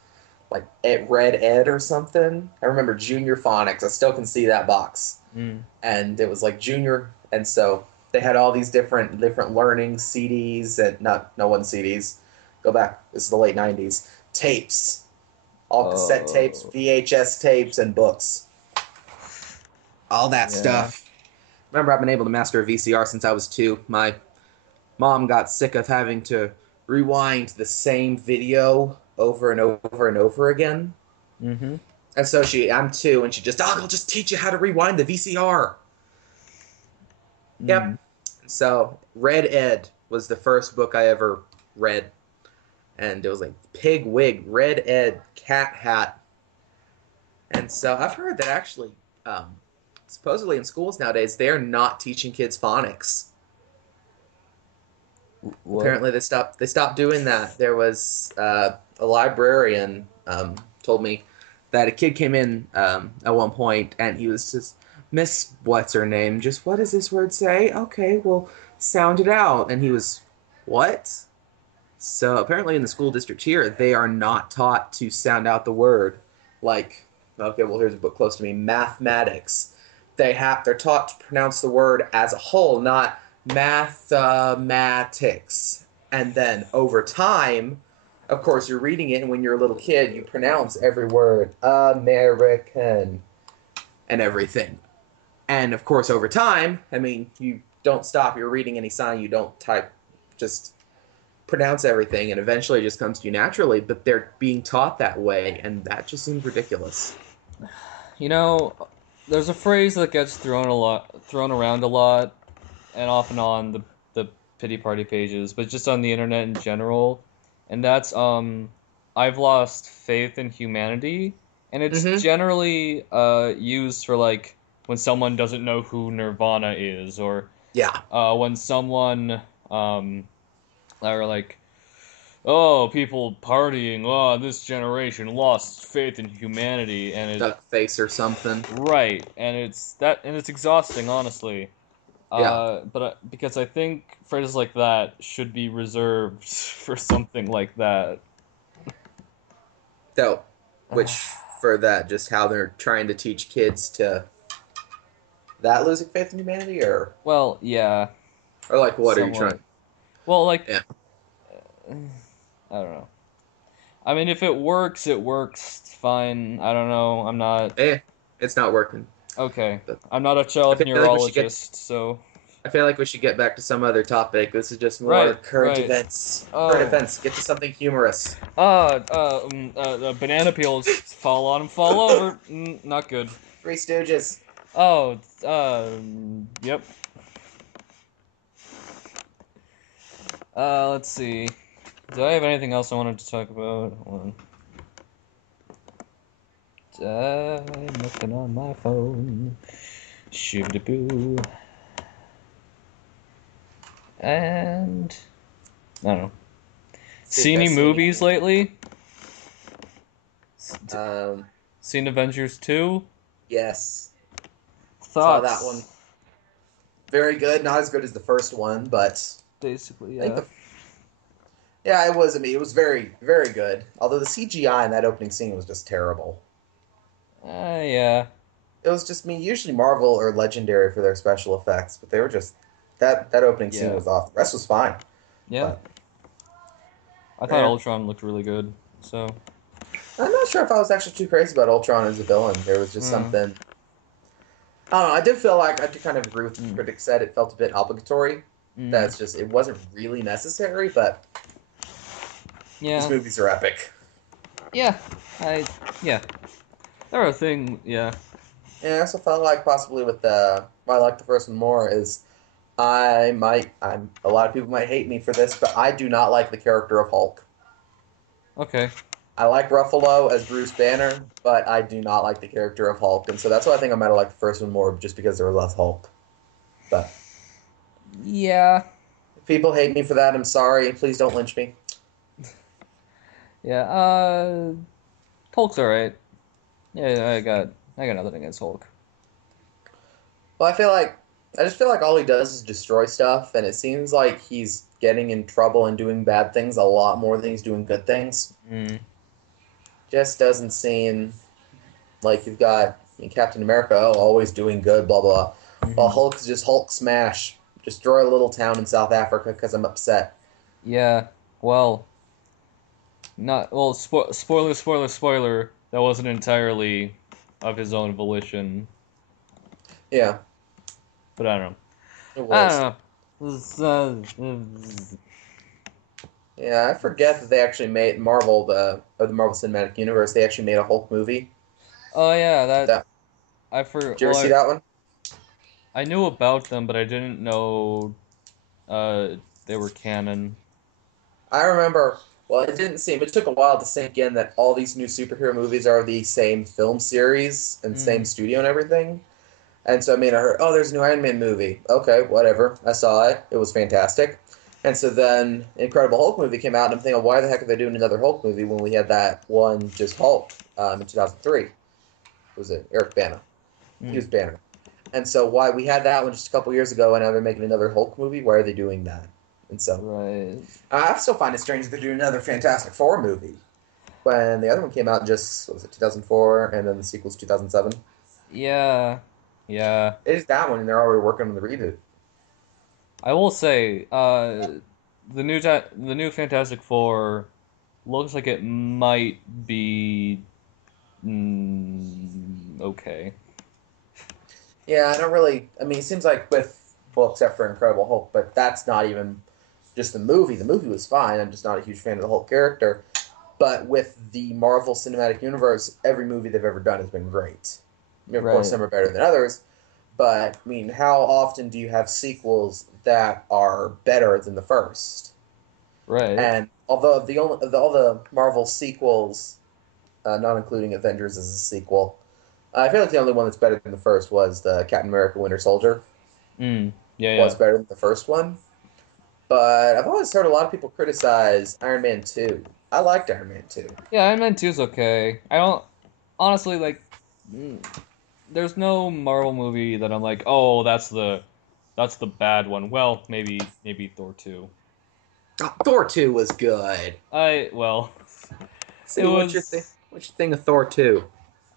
like Red Ed or something. I remember Junior Phonics. I still can see that box, Mm. and it was like Junior, and so they had all these different learning CDs and not no one CDs. Go back. This is the late '90s. Tapes, all cassette tapes, Oh. VHS tapes, and books. All that Yeah. stuff. Remember, I've been able to master a VCR since I was 2. My mom got sick of having to rewind the same video over and over and over again. Mm-hmm. And so I'm 2, and she just, I'll just teach you how to rewind the VCR. Mm. Yep. So Red Ed was the first book I ever read. And it was like Pig Wig, Red Ed, Cat Hat. And so I've heard that actually, supposedly in schools nowadays, they're not teaching kids phonics. What? Apparently they stopped doing that. There was a librarian told me that a kid came in at one point, and he was just, Miss what's her name, just what does this word say? Okay, well, sound it out. And he was, what? So apparently in the school district here, they are not taught to sound out the word. Like, okay, well, here's a book close to me, mathematics. They're taught to pronounce the word as a whole, not mathematics. And then over time, of course, you're reading it, and when you're a little kid, you pronounce every word, American, and everything. And of course, over time, I mean, you don't stop. You're reading any sign, you don't type, just pronounce everything, and eventually it just comes to you naturally. But they're being taught that way, and that just seems ridiculous. You know, there's a phrase that gets thrown around a lot, and off and on the pity party pages, but just on the internet in general, and that's I've lost faith in humanity, and it's Mm-hmm. generally used for like when someone doesn't know who Nirvana is, or Yeah. when someone or like, oh, people partying, oh, this generation lost faith in humanity, and it Duck face or something. right, and it's exhausting, honestly. Yeah. But because I think phrases like that should be reserved for something like that. So, which for that, just how they're trying to teach kids to that losing faith in humanity, Well, yeah, or like what are you somewhat. trying? Well, like, Yeah. I don't know. I mean, if it works, it works. It's fine. I don't know. I'm not Eh, it's not working. okay. But I'm not a I child feel like we should get. neurologist, so I feel like we should get back to some other topic. This is just more right, current right. events. Current Oh, events. Get to something humorous. banana peels fall on him, fall over. Not good. Three Stooges. Oh, yep. Let's see. Do I have anything else I wanted to talk about? Hold on. I'm looking on my phone. Shoo-da-boo. And I don't know. See if See I any see movies anything. lately? Um. Seen Avengers 2? Yes. Saw that one. Thoughts? Very good. Not as good as the first one, but Basically, I think yeah. the yeah, it was. I mean, it was very, very good. Although the CGI in that opening scene was just terrible. Yeah. It was just, I mean, usually Marvel are legendary for their special effects, but they were just that opening scene Yeah. was off. The rest was fine, Yeah. but I thought yeah, Ultron looked really good, so. I'm not sure if I was actually too crazy about Ultron as a villain. There was just Mm, something. I don't know. I did feel like I did kind of agree with what mm, critics said. It felt a bit obligatory. mm. That's just it wasn't really necessary, but these Yeah. movies are epic. Yeah. I, yeah. There are a thing, yeah. And I also felt like possibly with the why I like the first one more is I'm a lot of people might hate me for this, but I do not like the character of Hulk. Okay. I like Ruffalo as Bruce Banner, but I do not like the character of Hulk, and so that's why I think I might have liked the first one more, just because there was less Hulk. But Yeah. if people hate me for that, I'm sorry. Please don't lynch me. Yeah, Hulk's alright. Yeah, I got nothing against Hulk. Well, I just feel like all he does is destroy stuff, and it seems like he's getting in trouble and doing bad things a lot more than he's doing good things. Mm. Just doesn't seem like you've got Captain America always doing good, blah blah. While Hmm. Hulk's just Hulk smash, destroy a little town in South Africa because I'm upset. Yeah. Well, not well. Spoiler. That wasn't entirely of his own volition, Yeah, but I don't know. it I was. don't know. Yeah, I forget that they actually made Marvel the of the Marvel Cinematic Universe. They actually made a Hulk movie. Oh yeah, that That I for Did you ever well see that one? I knew about them, but I didn't know uh they were canon. I remember. Well, it didn't seem. It took a while to sink in that all these new superhero movies are the same film series and same Mm. studio and everything. And so, I mean, I heard, oh, there's a new Iron Man movie. Okay, whatever. I saw it. It was fantastic. And so then, Incredible Hulk movie came out, and I'm thinking, why the heck are they doing another Hulk movie when we had that one just Hulk in 2003? Was it Eric Bana? He Mm. was Banner. And so, why we had that one just a couple years ago, and now they're making another Hulk movie? Why are they doing that? And so, Right. I still find it strange that they're doing another Fantastic Four movie when the other one came out just what was it 2004, and then the sequel's 2007. Yeah. Yeah. It is that one, and they're already working on the reboot. I will say, the new Fantastic Four looks like it might be okay. Yeah, I don't really. I mean, it seems like with well, except for Incredible Hulk, but that's not even just the movie. The movie was fine. I'm just not a huge fan of the Hulk character. But with the Marvel Cinematic Universe, every movie they've ever done has been great. I mean, of course, Right. some are better than others. But I mean, how often do you have sequels that are better than the first? Right. And although all the Marvel sequels not including Avengers as a sequel. I feel like the only one that's better than the first was the Captain America Winter Soldier. Mm. Yeah, Was yeah. better than the first one. But I've always heard a lot of people criticize Iron Man 2. I liked Iron Man 2. Yeah, Iron Man 2's okay. I don't honestly like. mm, There's no Marvel movie that I'm like, oh, that's the bad one. Well, maybe Thor 2. Oh, Thor 2 was good. Well, it See, was what's your thing of Thor 2?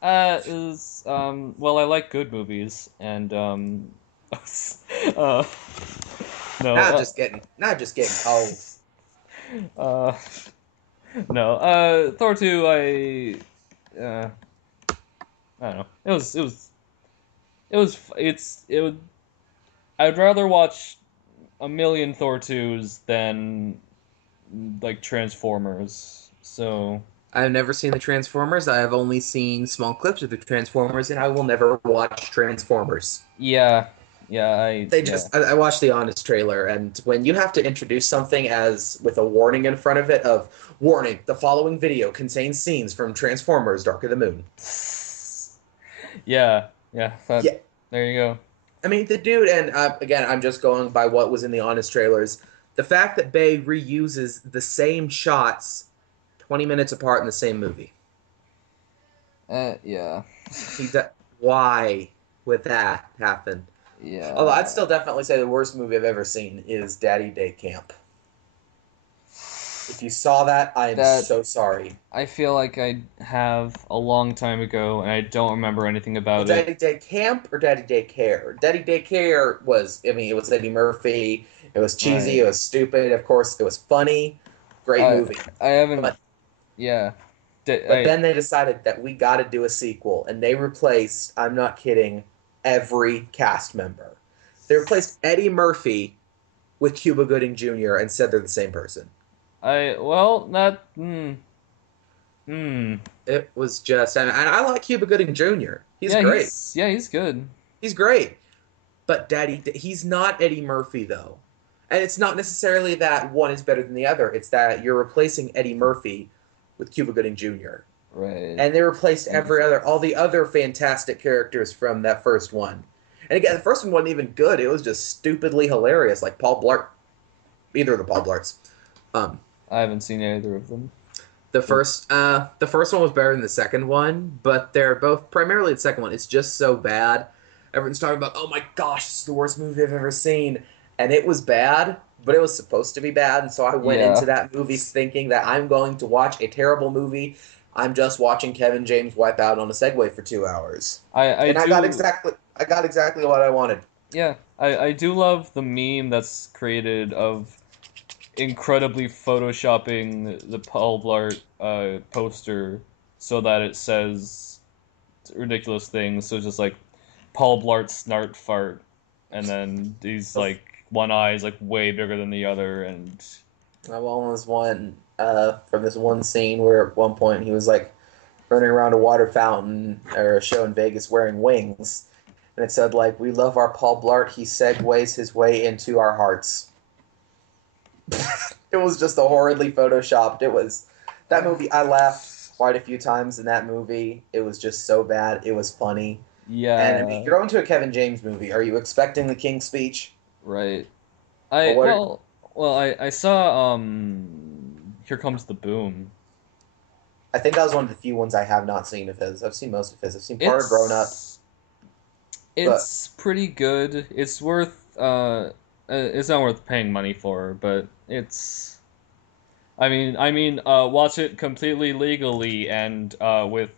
is well, I like good movies and uh no Now just getting cold. uh no Thor 2 I don't know. It would I'd rather watch a million Thor 2s than like Transformers. So, I've never seen the Transformers. I have only seen small clips of the Transformers, and I will never watch Transformers. yeah. Yeah. I watched the Honest trailer, and when you have to introduce something as with a warning in front of it of warning, the following video contains scenes from Transformers: Dark of the Moon. Yeah. Yeah, that Yeah, there you go. I mean the dude, and again, I'm just going by what was in the Honest trailers. The fact that Bay reuses the same shots 20 minutes apart in the same movie. Yeah. He why would that happen? Although I'd Yeah. still definitely say the worst movie I've ever seen is Daddy Day Camp. If you saw that, I am That so sorry. I feel like I have a long time ago and I don't remember anything Well, about it. Daddy Day Camp or Daddy Day Care? Daddy Day Care was, I mean, it was Eddie Murphy. It was cheesy. Right. It was stupid. Of course, it was funny. Great I movie. I haven't But yeah. but I then they decided that we got to do a sequel, and they replaced. I'm not kidding. Every cast member. They replaced Eddie Murphy with Cuba Gooding Jr. and said they're the same person. well, not hmm. It was just, and I like Cuba Gooding Jr. He's Yeah, great. he's good. He's great. But he's not Eddie Murphy though, and it's not necessarily that one is better than the other. It's that you're replacing Eddie Murphy with Cuba Gooding Jr. Right. And they replaced all the other fantastic characters from that first one. And again, the first one wasn't even good. It was just stupidly hilarious, like Paul Blart, either of the Paul Blarts. Um, I haven't seen either of them. the first one was better than the second one, but they're both primarily the second one. It's just so bad. Everyone's talking about, oh my gosh, this is the worst movie I've ever seen, and it was bad, but it was supposed to be bad, and so I went into Yeah. that movie thinking that I'm going to watch a terrible movie. I'm just watching Kevin James wipe out on a Segway for 2 hours, I and do I got exactly what I wanted. yeah, I do love the meme that's created of incredibly photoshopping the Paul Blart poster so that it says ridiculous things. So just like Paul Blart snart fart, and then he's like one eye is like way bigger than the other, and I was one from this one scene where at one point he was like running around a water fountain or a show in Vegas wearing wings, and it said like, "We love our Paul Blart. He segues his way into our hearts." It was just a horridly photoshopped. It was that movie. I laughed quite a few times in that movie. It was just so bad. It was funny. And I mean, yeah, you're going to a Kevin James movie. Are you expecting the King's Speech? right. Or I what? I saw Here Comes the Boom. I think that was one of the few ones I have not seen of his. I've seen most of his. I've seen part of Grown Up, It's but it's pretty good. It's worth it's not worth paying money for, but it's watch it completely legally and with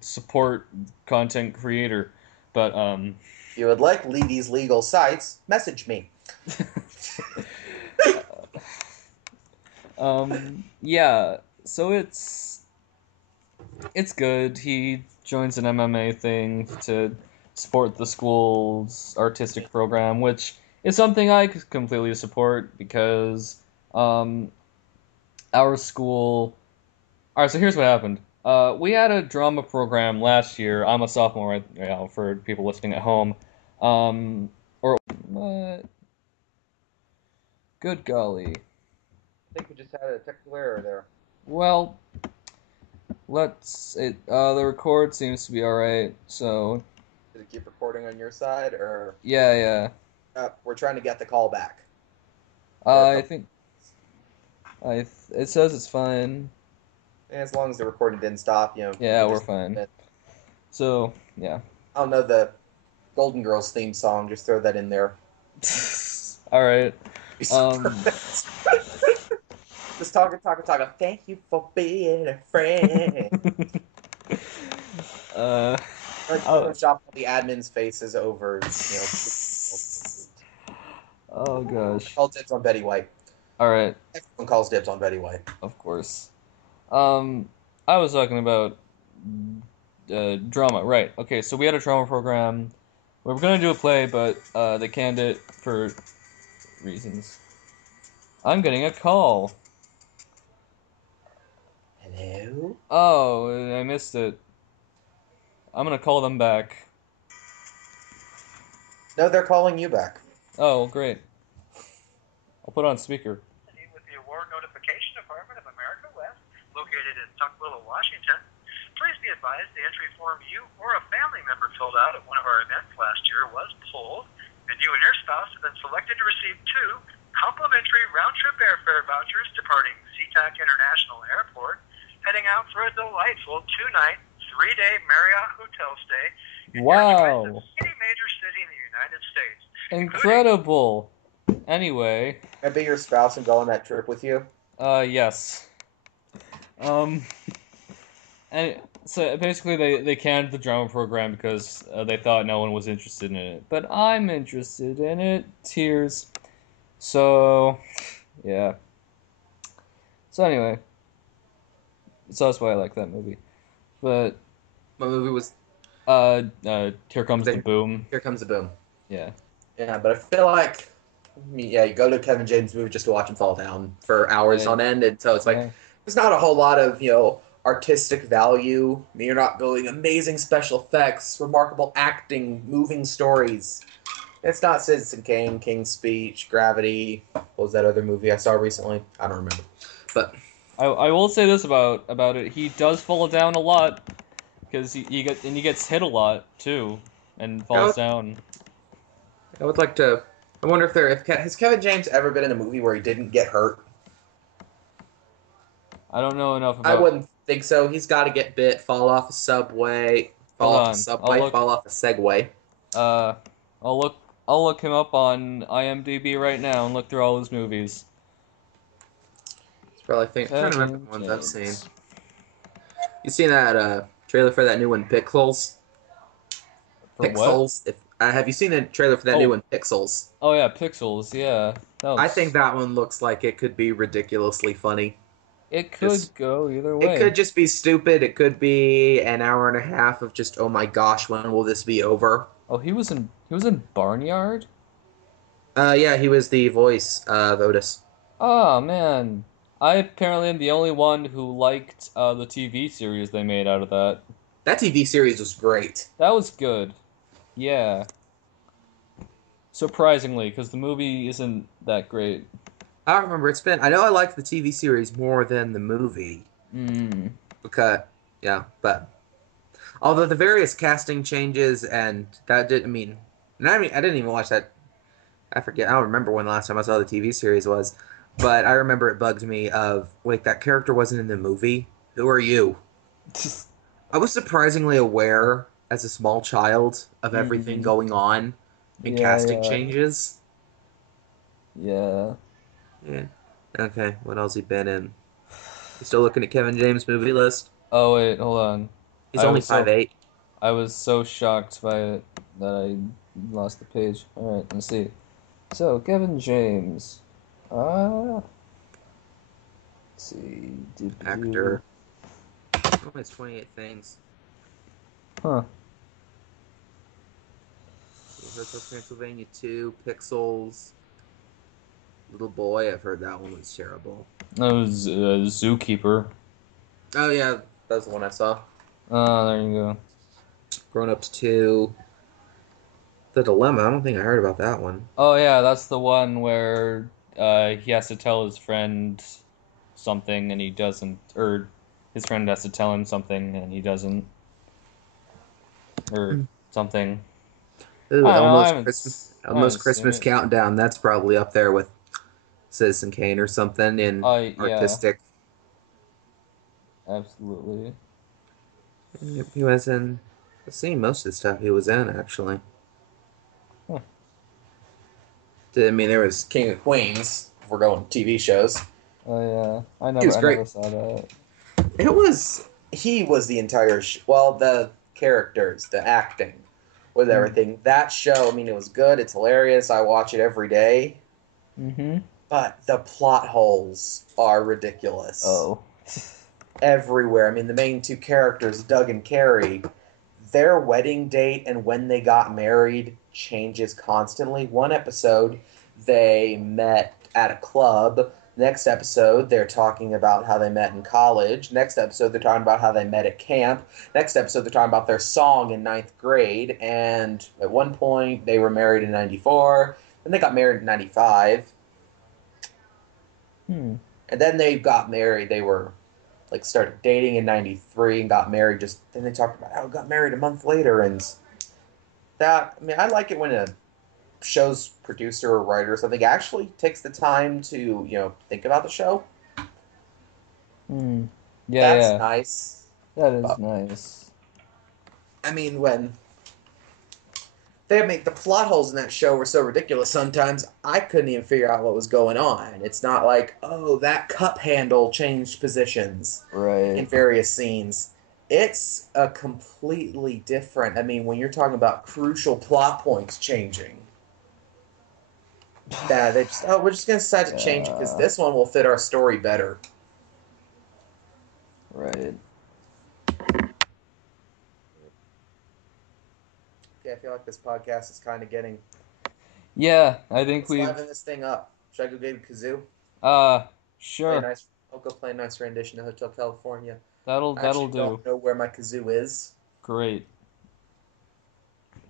support content creator. But if you would like these legal sites, message me. yeah, so it's good. He joins an MMA thing to support the school's artistic program, which is something I could completely support because um, our school. All right, so here's what happened. We had a drama program last year. I'm a sophomore right now for people listening at home. Or good golly. I think we just had a technical error there. Well, The record seems to be alright, so Did it keep recording on your side, or yeah, yeah. we're trying to get the call back for a I couple? think it says it's fine. As long as the recording didn't stop, you Yeah, could we're just. fine. I So, yeah. don't know the Golden Girls theme song. Just throw that in there. Alright. Be so Um, perfect. Just talking, talking, talking. Thank you for being a friend. uh, Like oh, Photoshop all the admin's faces over, oh I gosh. call dibs on Betty White. Alright, Everyone calls dibs on Betty White. of course. Um, I was talking about drama, right. Okay, so we had a drama program. We were gonna do a play, but they canned it for reasons. I'm getting a call. Hello? Oh, I missed it. I'm gonna call them back. No, they're calling you back. Oh, great. I'll put it on speaker. With the Award Notification Department of America West, located in Tukwila, Washington. Please be advised the entry form you or a family member filled out at one of our events last year was pulled, and you and your spouse have been selected to receive 2 complimentary round-trip airfare vouchers departing SeaTac International Airport, heading out for a delightful 2-night, 3-day Marriott hotel stay in your choice of Wow. any major city in the United States, including Incredible. Anyway, Can I be your spouse and go on that trip with you? yes. Um, and so basically they canned the drama program because they thought no one was interested in it. But I'm interested in it. Tears. So, yeah. So anyway, so that's why I like that movie. But My movie was Here Comes the there. Boom. Here Comes the Boom. Yeah. Yeah, but I feel like, yeah, you go to Kevin James' movie just to watch him fall down for hours Yeah. on end, and so it's like Yeah. there's not a whole lot of artistic value. I mean, you're not going amazing special effects, remarkable acting, moving stories. It's not Citizen Kane, King's Speech, Gravity. What was that other movie I saw recently? I don't remember. But I will say this about it. He does fall down a lot because he gets hit a lot too and I falls would, down. I would like to. I wonder if has Kevin James ever been in a movie where he didn't get hurt? I don't know enough I about. wouldn't think so. He's got to get bit, fall off a subway, Hold on. fall off a Segway. Uh, I'll look. I'll look him up on IMDb right now and look through all his movies. It's probably trying to remember Kevin the ones I've seen. James. You seen that trailer for that new one, Pixels? For what? Pixels. If have you seen the trailer for that new Oh, one, Pixels? oh yeah, Pixels. Yeah, that I think looks. that one looks like it could be ridiculously funny. It could Just go either it way. could just be stupid. It could be an hour and a half of just oh my gosh, when will this be over? Oh, he was in Barnyard. Yeah, he was the voice of Otis. Oh man, I apparently am the only one who liked the TV series they made out of that. That TV series was great. That was good. Yeah, surprisingly, because the movie isn't that great. I don't remember. I know I liked the TV series more than the movie Hmm. because yeah, but although the various casting changes and that didn't mean, and I didn't even watch that. I forget. I don't remember when the last time I saw the TV series was, but I remember it bugged me of wait, that character wasn't in the movie. Who are you? I was surprisingly aware as a small child of everything Hmm. going on in Yeah, casting yeah, changes. yeah. Yeah. Okay. What else he been in? You still looking at Kevin James movie list? Oh wait, hold on. He's I only was five so eight. I was so shocked by it that I lost the page. All right, let's see. So Kevin James. Let's see. Do. Actor. Oh, it's 28 things. Huh. Hotel Transylvania 2, Pixels, Little Boy. I've heard that one was terrible. That was Zookeeper. Oh yeah, that's the one I saw. Oh, there you go. Grown Ups 2. The Dilemma. I don't think I heard about that one. Oh yeah, that's the one where he has to tell his friend something and he doesn't, or his friend has to tell him something and he doesn't, or something. Ooh, I don't know. I Elmo's haven't seen Christmas it. Countdown. That's probably up there with Citizen Kane or something in Yeah, artistic. absolutely. He was in. I've seen most of the stuff he was in actually. Huh. I mean, there was King of Queens. If we're going TV shows. Oh yeah, He was I great. never saw that. It was. He was the entire. Well, the characters, the acting, with everything. That show. I mean, it was good. It's hilarious. I watch it every day. Mm-hmm. But the plot holes are ridiculous. Oh. Everywhere. I mean, the main two characters, Doug and Carrie, their wedding date and when they got married changes constantly. One episode, they met at a club. Next episode, they're talking about how they met in college. Next episode, they're talking about how they met at camp. Next episode, they're talking about their song in ninth grade. And at one point, they were married in 94. Then they got married in 95. Hmm. And then they got married. They were like started dating in 93 and got married just then they talked about how got married a month later and that I mean I like it when a show's producer or writer or something actually takes the time to think about the show. Hmm. Yeah, That's yeah. nice. That is But, nice. I mean when they make the plot holes in that show were so ridiculous sometimes I couldn't even figure out what was going on. It's not like, oh, that cup handle changed positions in Right. various scenes. It's a completely different. I mean, when you're talking about crucial plot points changing, that they just, oh, we're just gonna decide to change it because Yeah. this one will fit our story better. Right. Yeah, I feel like this podcast is kind of getting. Yeah, I think Let's we've. liven this thing up. Should I go get a kazoo? Uh, Play a sure. nice. I'll go play a nice rendition of Hotel California. I That'll actually do. don't know where my kazoo is. Great.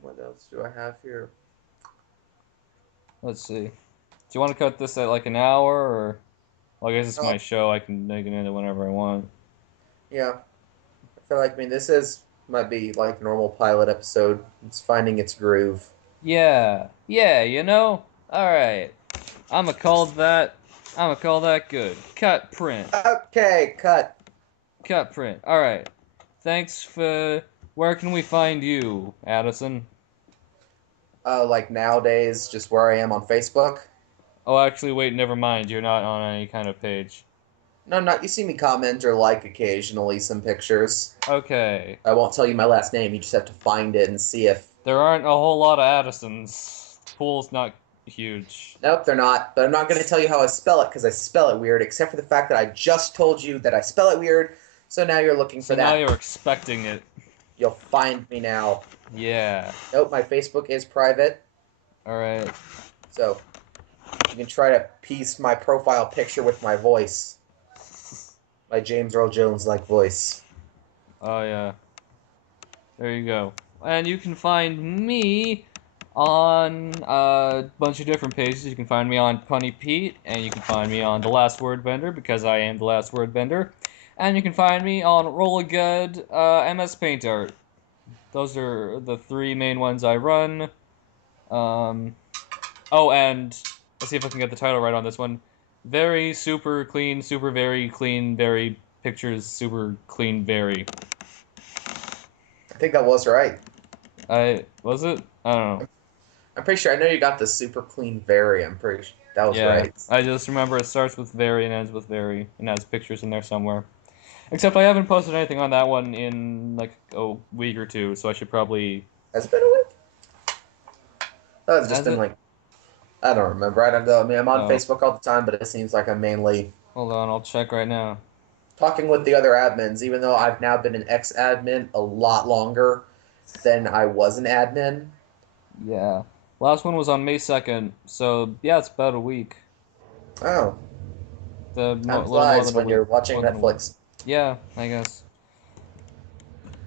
What else do I have here? Let's see. Do you want to cut this at like an hour, or? Well, I guess it's Oh, my show. I can make it into whenever I want. yeah. I feel like, I mean, this is might be like a normal pilot episode. It's finding its groove. Yeah. Yeah. All right. I'ma call that. I'ma call that good. Cut print. Okay, cut. Cut print. All right. Thanks for. Where can we find you, Addison? Like nowadays, just where I am on Facebook. Oh, actually, wait. Never mind. You're not on any kind of page. No, not you see me comment or like occasionally some pictures. Okay. I won't tell you my last name. You just have to find it and see if. There aren't a whole lot of Addisons. The pool's not huge. Nope, they're not. But I'm not going to tell you how I spell it because I spell it weird. Except for the fact that I just told you that I spell it weird. So now you're looking So for now that. you're expecting it. You'll find me now. Yeah. Nope, my Facebook is private. All right. So you can try to piece my profile picture with my voice. My James Earl Jones like voice. Oh yeah. There you go. And you can find me on a bunch of different pages. You can find me on Punny Pete, and you can find me on The Last Word Bender, because I am The Last Word Bender. And you can find me on Roll a Good MS Paint Art. Those are the three main ones I run. Oh, and let's see if I can get the title right on this one. Very super clean, super very clean, very pictures, super clean, very. I think that was right. Was it? I don't know. I'm pretty sure. I know you got the super clean very. I'm pretty sure that was Yeah, right. I just remember it starts with very and ends with very and has pictures in there somewhere. Except I haven't posted anything on that one in like a week or two, so I should probably. Has it been a week? That has just Has been it? like I don't remember. I don't know. I mean, I'm on Oh, Facebook all the time, but it seems like I'm mainly hold on, I'll check right now. talking with the other admins. Even though I've now been an ex-admin a lot longer than I was an admin. Yeah, last one was on May 2nd, so yeah, it's about a week. Oh, time Little more flies than a when week. you're watching More than a week. Netflix. Yeah, I guess.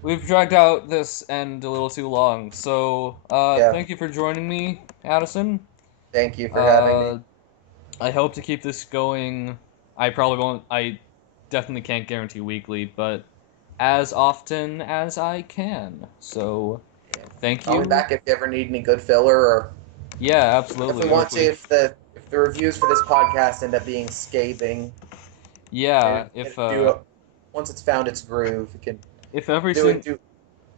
We've dragged out this end a little too long, so Yeah. thank you for joining me, Addison. Thank you for having me. Uh, I hope to keep this going. I probably won't. definitely can't guarantee weekly, but as often as I can. So, thank Call me you. back if you ever need any good filler, or Yeah, if absolutely. we want to. If the reviews for this podcast end up being scathing, Yeah, once it's found its groove, we can if every do sing it. Do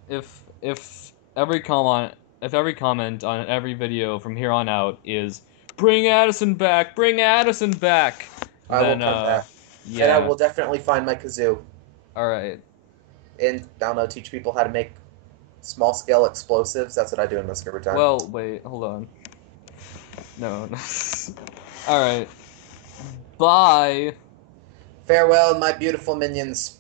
if every comment on every video from here on out is bring Addison back, bring Addison back, I will then come back, and I yeah. will definitely find my kazoo, All right. and I don't know, teach people how to make small scale explosives. That's what I do in Discovery time. Well, wait, hold on. No. All right. Bye. Farewell, my beautiful minions.